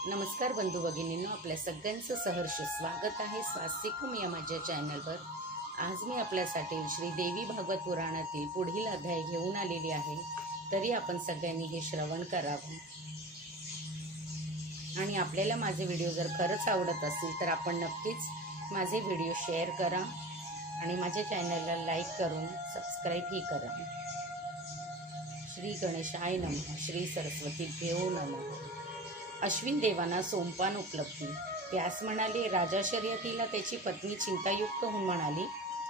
नमस्कार बंधू भगिनींनो, आपल्या सगळ्यांचं सहर्ष स्वागत आहे स्वास्तिकम या माझ्या चॅनलवर। आज मी आपल्यासाठी श्री देवी भागवत पुराणातील पुढील अध्याय घेऊन आलेली आहे। तरी आपण सगळ्यांनी हे श्रवण करावं आणि आपल्याला माझे व्हिडिओ जर खरंच आवडत असतील तर आपण नक्कीच माझे व्हिडिओ शेअर करा आणि माझ्या चॅनलला लाईक करून सबस्क्राईब ही करा। श्री गणेशाय नमः, श्री सरस्वतीभ्यो नमः। अश्विन देवांना सोमपान उपलब्धी। व्यास म्हणाले, राजा शर्यतीला त्याची पत्नी चिंतायुक्त होऊन म्हणाली,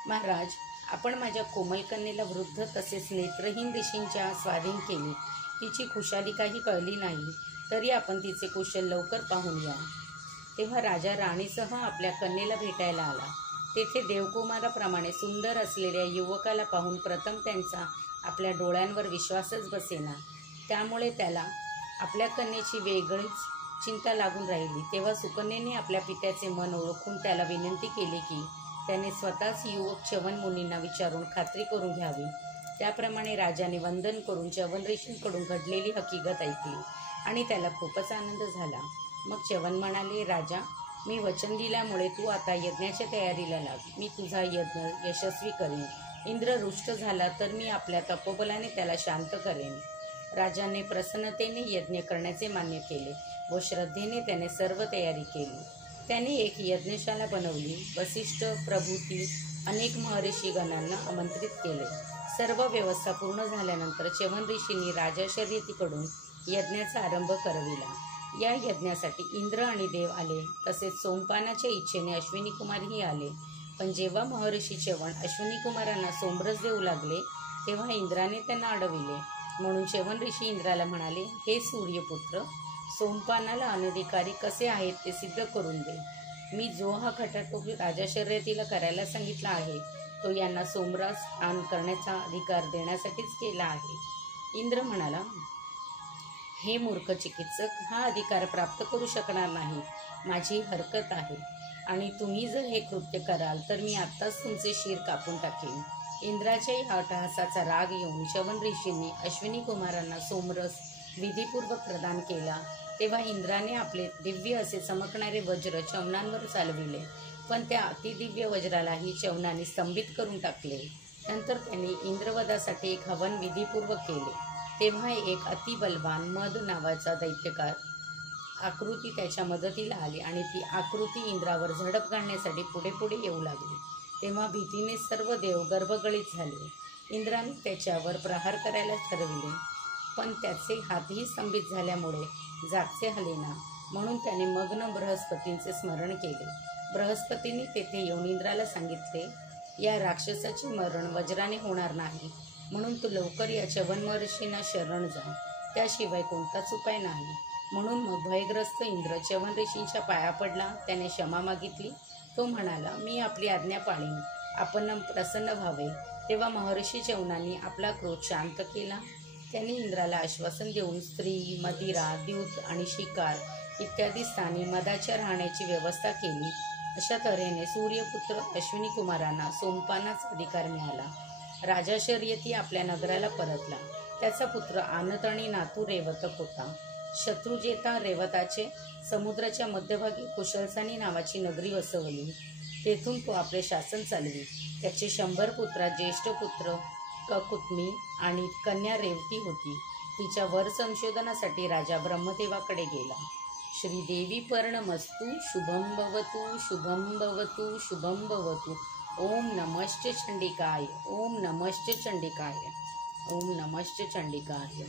महाराज, आपण माझ्या कोमल कन्येला वृद्ध तसेच नेत्रहीन ऋषींच्या स्वाधीन केली। तिची खुशाली काही कळली नाही, तरी आपण तिचे कुशल लवकर पाहून या। तेव्हा राजा राणीसह आपल्या कन्येला भेटायला आला। तेथे देवकुमाराप्रमाणे सुंदर असलेल्या युवकाला पाहून प्रथम त्यांचा आपल्या डोळ्यांवर विश्वासच बसेना। त्यामुळे त्याला आपल्या कन्येची वेगळीच चिंता लागून राहिली। तेव्हा सुकन्येने आपल्या पित्याचे मन ओळखून त्याला विनंती केली की त्याने स्वतःच युवक च्यवन मुनींना विचारून खात्री करून घ्यावी। त्याप्रमाणे राजाने वंदन करून च्यवन ऋषींकडून घडलेली हकीकत ऐकली आणि त्याला खूपच आनंद झाला। मग च्यवन म्हणाले, राजा, मी वचन दिल्यामुळे तू आता यज्ञाच्या तयारीला लाग। मी तुझा यज्ञ यशस्वी करेन। इंद्र रुष्ट झाला तर मी आपल्या तपोबलाने त्याला शांत करेन। राजाने प्रसन्नतेने यज्ञ करण्याचे मान्य केले व श्रद्धेने त्याने सर्व तयारी केली। त्याने एक यज्ञशाला बनवली। वसिष्ठ प्रभृती अनेक महर्षी गणांना आमंत्रित केले। सर्व व्यवस्था पूर्ण झाल्यानंतर च्यवन ऋषींनी राजा शर्यतीकडून यज्ञाचा आरंभ करविला। या यज्ञासाठी इंद्र आणि देव आले, तसेच सोमपानाच्या इच्छेने अश्विनी कुमारही आले। पण जेव्हा महर्षी च्यवन अश्विनी कुमारांना सोमरस देऊ लागले तेव्हा इंद्राने त्यांना अडविले। म्हणून च्यवन ऋषी इंद्राला म्हणाले, हे सूर्यपुत्र, सोमपानाला अनधिकारी कसे आहेत ते सिद्ध करून दे। मी जो हा खटाटोप राजा शर्यतीला करायला सांगितला आहे तो यांना सोमरस पान करण्याचा अधिकार देण्यासाठीच केला आहे। इंद्र म्हणाला, हे मूर्ख चिकित्सक, हा अधिकार प्राप्त करू शकणार नाही। माझी हरकत आहे आणि तुम्ही जर हे कृत्य कराल तर मी आत्ताच तुमचे शिर कापून टाकेन। इंद्राच्या या अट्टहासाचा राग येऊन च्यवन ऋषींनी अश्विनी कुमारांना सोमरस विधीपूर्वक प्रदान केला। तेव्हा इंद्राने आपले दिव्य असे चमकणारे वज्र च्यवनांवर चालविले, पण त्या अतिदिव्य वज्रालाही च्यवनाने स्तंभित करून टाकले। नंतर त्यांनी इंद्रवधासाठी एक हवन विधीपूर्वक केले। तेव्हा एक अतिबलवान मद नावाचा दैत्यकार आकृती त्याच्या मदतीला आली आणि ती आकृती इंद्रावर झडप घालण्यासाठी पुढे पुढे येऊ लागली। तेव्हा भीतीने सर्व देव गर्भगळीत झाले। इंद्राने त्याच्यावर प्रहार करायला ठरविले, पण त्याचे हातही स्तंभित झाल्यामुळे जागचे हलेना। म्हणून त्याने मग्न बृहस्पतींचे स्मरण केले। बृहस्पतींनी तेथे येऊन इंद्राला सांगितले, या राक्षसाचे मरण वज्राने होणार नाही, म्हणून तू लवकर या च्यवन महर्षींना शरण जा, त्याशिवाय कोणताच उपाय नाही। म्हणून मग भयग्रस्त इंद्र च्यवन ऋषींच्या पाया पडला। त्याने क्षमा मागितली। तो म्हणाला, मी आपली आज्ञा पाळीन, आपण प्रसन्न व्हावे। तेव्हा महर्षी च्यवनांनी आपला क्रोध शांत केला। त्यांनी इंद्राला आश्वासन देऊन स्त्री, मदिरा, द्यूत आणि शिकार इत्यादी स्थानी मदाच्या राहण्याची व्यवस्था केली। अशा तऱ्हेने सूर्यपुत्र अश्विनी कुमारांना सोमपानाचा अधिकार मिळाला। राजा शर्यती आपल्या नगराला परतला। त्याचा पुत्र आनत आणि नातू रेवतक होता। शत्रुजेता रेवताचे समुद्राच्या मध्यभागी कुशलसानी नावाची नगरी वसवली। तेथून तो आपले शासन चालवी। त्याचे 100 पुत्रात ज्येष्ठ पुत्र ककुत्मी आणि कन्या रेवती होती। तिच्या वर संशोधनासाठी राजा ब्रह्मदेवाकडे गेला। श्रीदेवी पर्णमस्तु, शुभं भवतु, शुभं भवतु, शुभं भवतु। ओम नमश्च चंडिकाय, ओम नमश्च चंडिकाय, ओम नमश्च चंडिकाय।